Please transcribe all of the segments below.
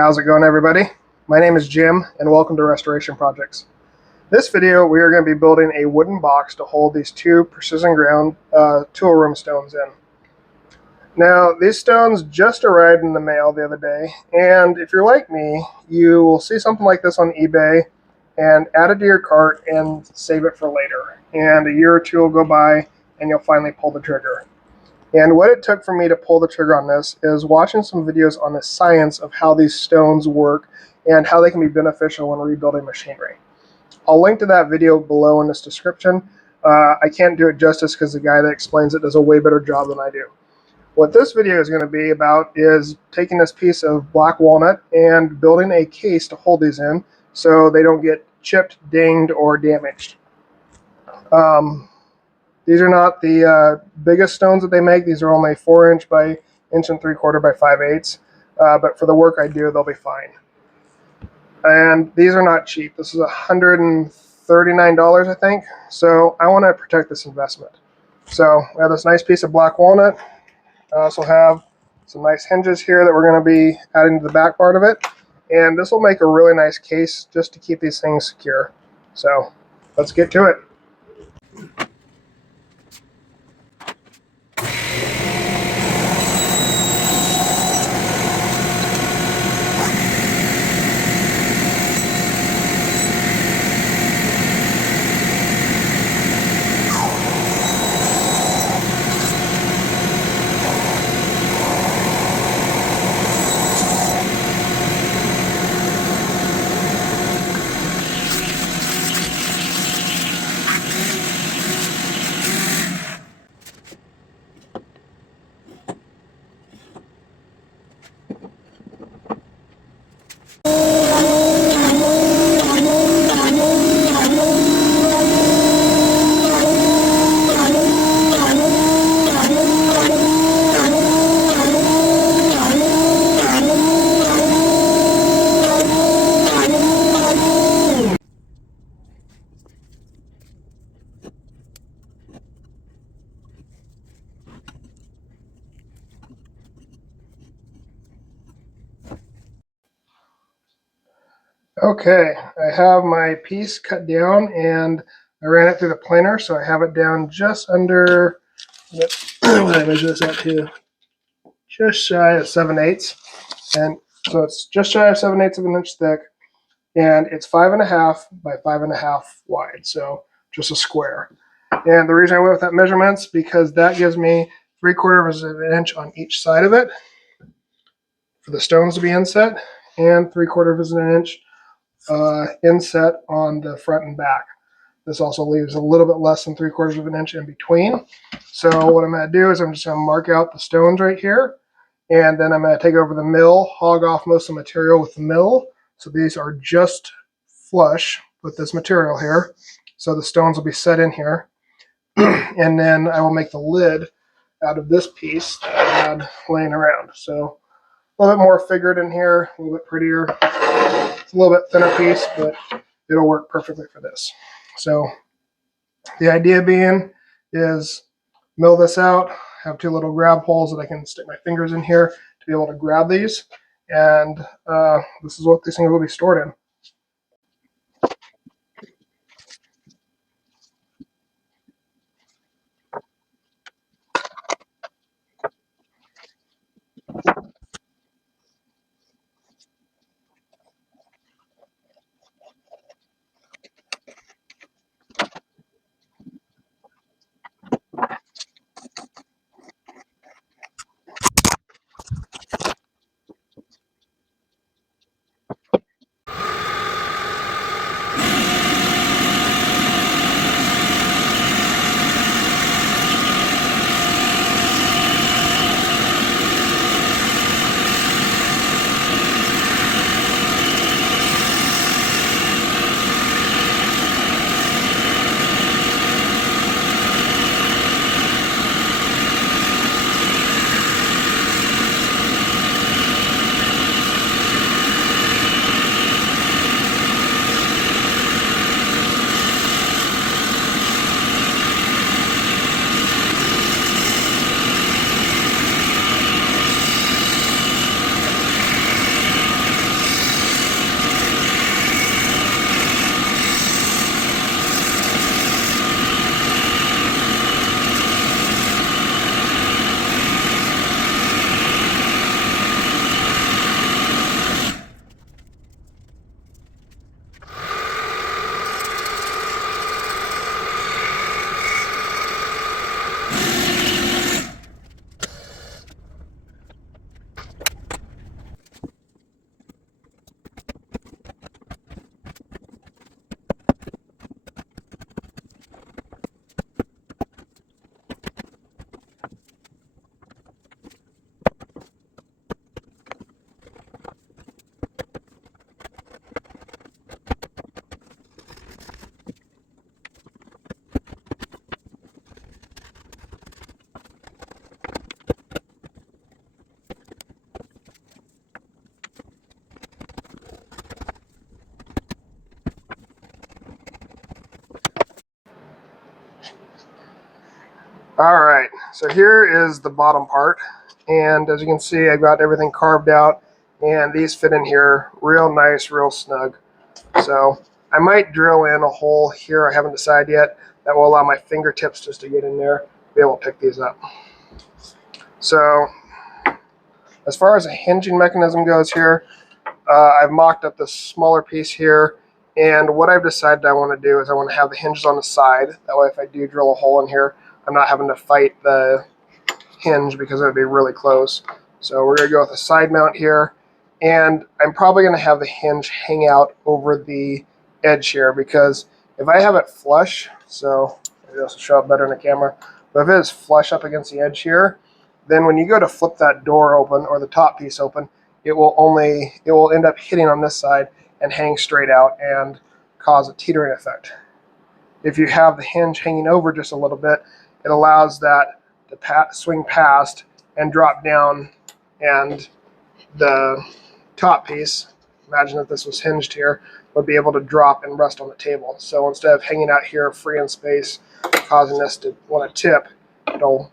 How's it going, everybody? My name is Jim, and welcome to Restoration Projects. This video, we are going to be building a wooden box to hold these two precision ground tool room stones in. Now, these stones just arrived in the mail the other day, and if you're like me, you will see something like this on eBay and add it to your cart and save it for later. And a year or two will go by, and you'll finally pull the trigger. And what it took for me to pull the trigger on this is watching some videos on the science of how these stones work and how they can be beneficial when rebuilding machinery. I'll link to that video below in this description. I can't do it justice because the guy that explains it does a way better job than I do. What this video is going to be about is taking this piece of black walnut and building a case to hold these in so they don't get chipped, dinged, or damaged. These are not the biggest stones that they make. These are only 4" by 1 3/4" by 5/8. But for the work I do, they'll be fine. And these are not cheap. This is $139, I think. So I want to protect this investment. So we have this nice piece of black walnut. I also have some nice hinges here that we're going to be adding to the back part of it. And this will make a really nice case just to keep these things secure. So let's get to it. Okay, I have my piece cut down and I ran it through the planer, so I have it down just under, what did I measure this out to? Just shy of 7/8. And so it's just shy of 7/8 of an inch thick, and it's 5.5 by 5.5 wide, so just a square. And the reason I went with that measurements because that gives me 3/4 of an inch on each side of it for the stones to be inset, and 3/4 of an inch inset on the front and back. This also leaves a little bit less than 3/4 of an inch in between. So what I'm going to do is I'm just going to mark out the stones right here, and then I'm going to take over the mill, hog off most of the material with the mill. So these are just flush with this material here. So the stones will be set in here. And then I will make the lid out of this piece that I had laying around. So a little bit more figured in here, a little bit prettier. It's a little bit thinner piece, but it'll work perfectly for this. So the idea being is mill this out, have two little grab holes that I can stick my fingers in here to be able to grab these. And this is what these things will be stored in. All right, so here is the bottom part, and as you can see, I've got everything carved out, and these fit in here real nice, real snug. So I might drill in a hole here, I haven't decided yet, that will allow my fingertips just to get in there, be able to pick these up. So as far as a hinging mechanism goes here, I've mocked up this smaller piece here, and what I've decided I want to do is I want to have the hinges on the side. That way if I do drill a hole in here, I'm not having to fight the hinge because it would be really close. So we're going to go with a side mount here, and I'm probably going to have the hinge hang out over the edge here, because if I have it flush, so maybe this will show up better in the camera, but if it is flush up against the edge here, then when you go to flip that door open or the top piece open, it will end up hitting on this side and hang straight out and cause a teetering effect. If you have the hinge hanging over just a little bit, it allows that to swing past and drop down, and the top piece, imagine if this was hinged here, would be able to drop and rest on the table. So instead of hanging out here free in space, causing this to want to tip, it'll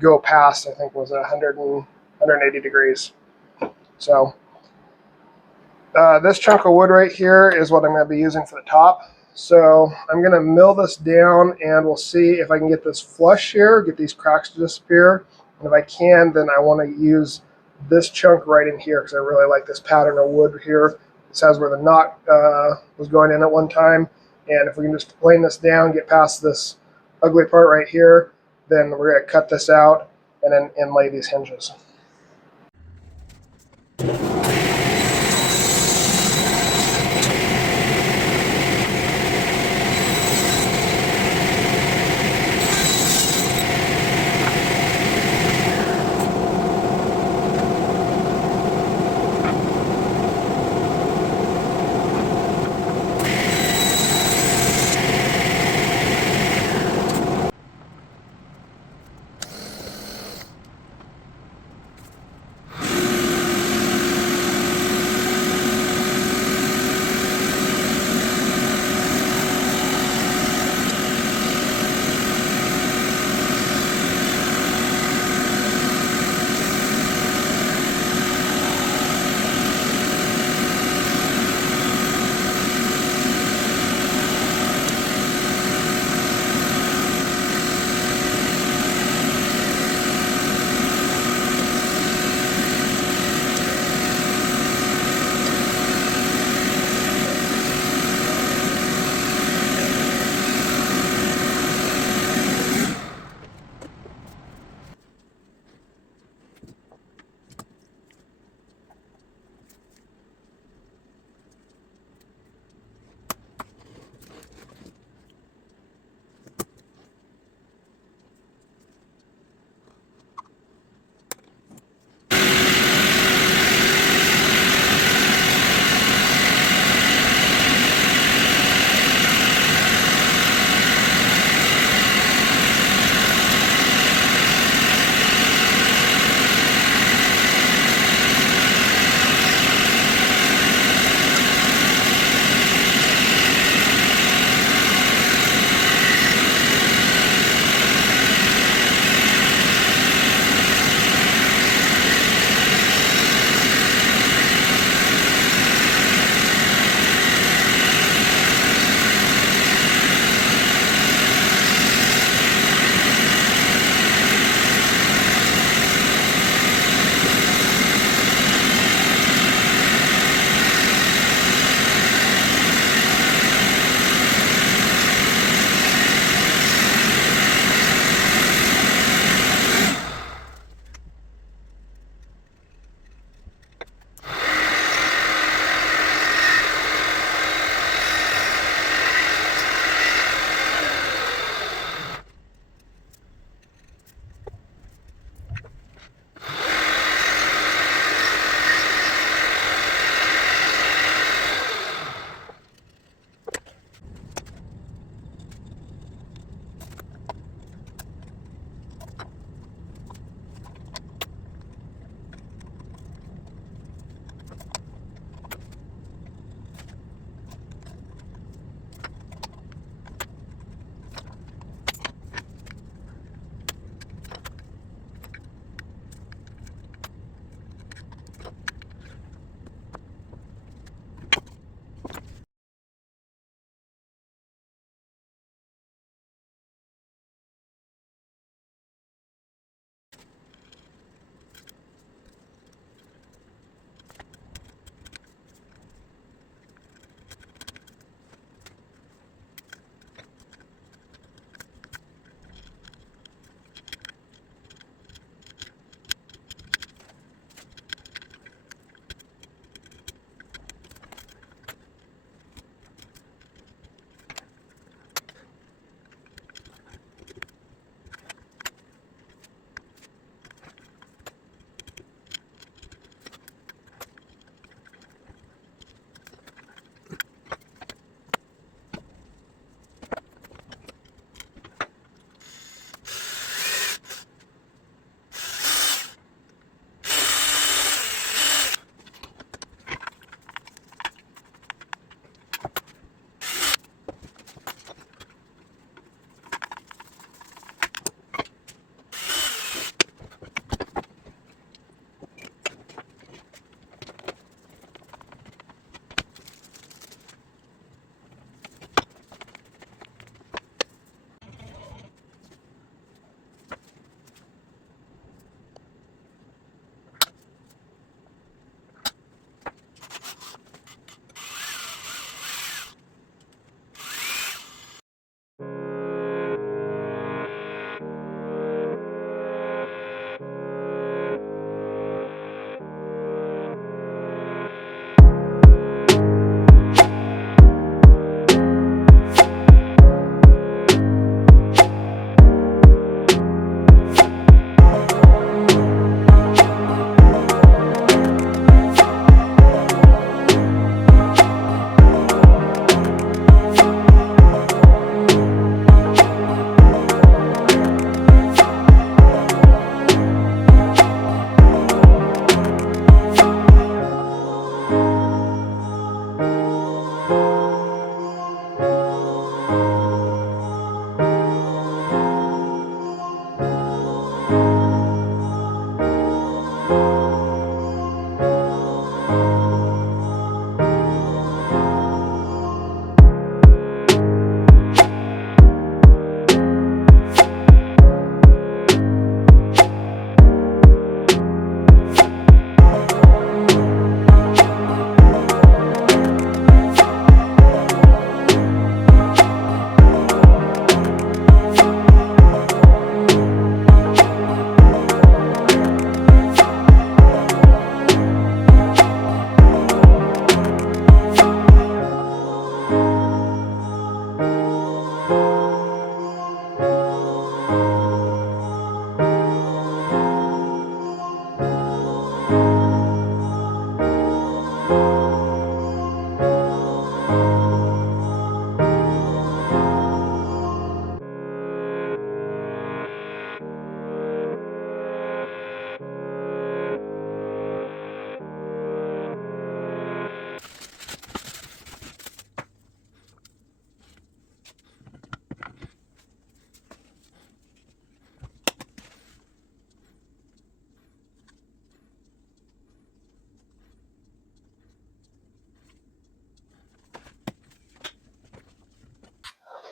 go past, I think was 180 degrees. So this chunk of wood right here is what I'm going to be using for the top. So I'm going to mill this down, and we'll see if I can get this flush here, get these cracks to disappear. And if I can, then I want to use this chunk right in here because I really like this pattern of wood here. This has where the knot was going in at one time. And if we can just plane this down, get past this ugly part right here, then we're going to cut this out and then inlay these hinges.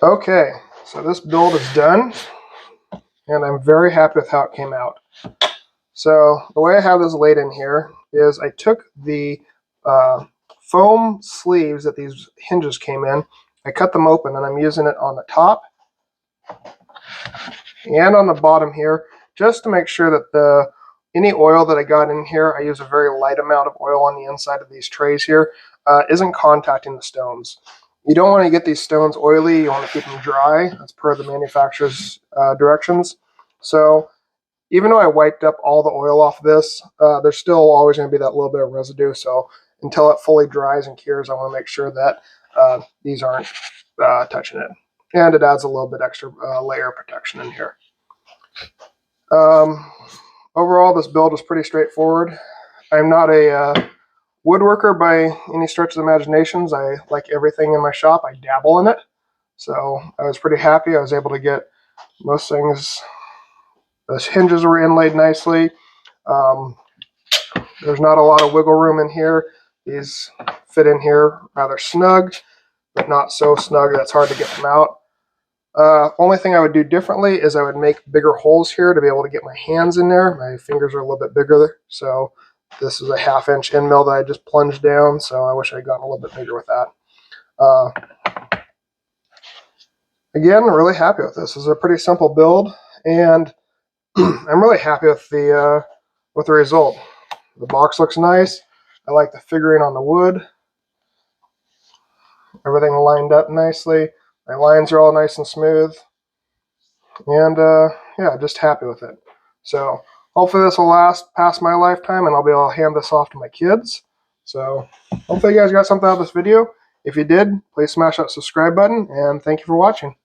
Okay, so this build is done, and I'm very happy with how it came out. So the way I have this laid in here is I took the foam sleeves that these hinges came in, I cut them open, and I'm using it on the top and on the bottom here, just to make sure that any oil that I got in here, I use a very light amount of oil on the inside of these trays here, isn't contacting the stones. You don't want to get these stones oily, you want to keep them dry, as per the manufacturer's directions. So even though I wiped up all the oil off this, there's still always going to be that little bit of residue. So until it fully dries and cures, I want to make sure that these aren't touching it. And it adds a little bit extra layer of protection in here. Overall, this build is pretty straightforward. I'm not a woodworker by any stretch of the imaginations. I like everything in my shop. I dabble in it. So I was pretty happy. I was able to get most things. The hinges were inlaid nicely. There's not a lot of wiggle room in here. These fit in here rather snug, but not so snug that it's hard to get them out. Only thing I would do differently is I would make bigger holes here to be able to get my hands in there. My fingers are a little bit bigger, so this is a 1/2 inch end mill that I just plunged down, so I wish I had gotten a little bit bigger with that. Again, really happy with this. This is a pretty simple build, and I'm really happy with the result. The box looks nice. I like the figuring on the wood. Everything lined up nicely. My lines are all nice and smooth. And yeah, just happy with it. So hopefully this will last past my lifetime and I'll be able to hand this off to my kids. So hopefully you guys got something out of this video. If you did, please smash that subscribe button and thank you for watching.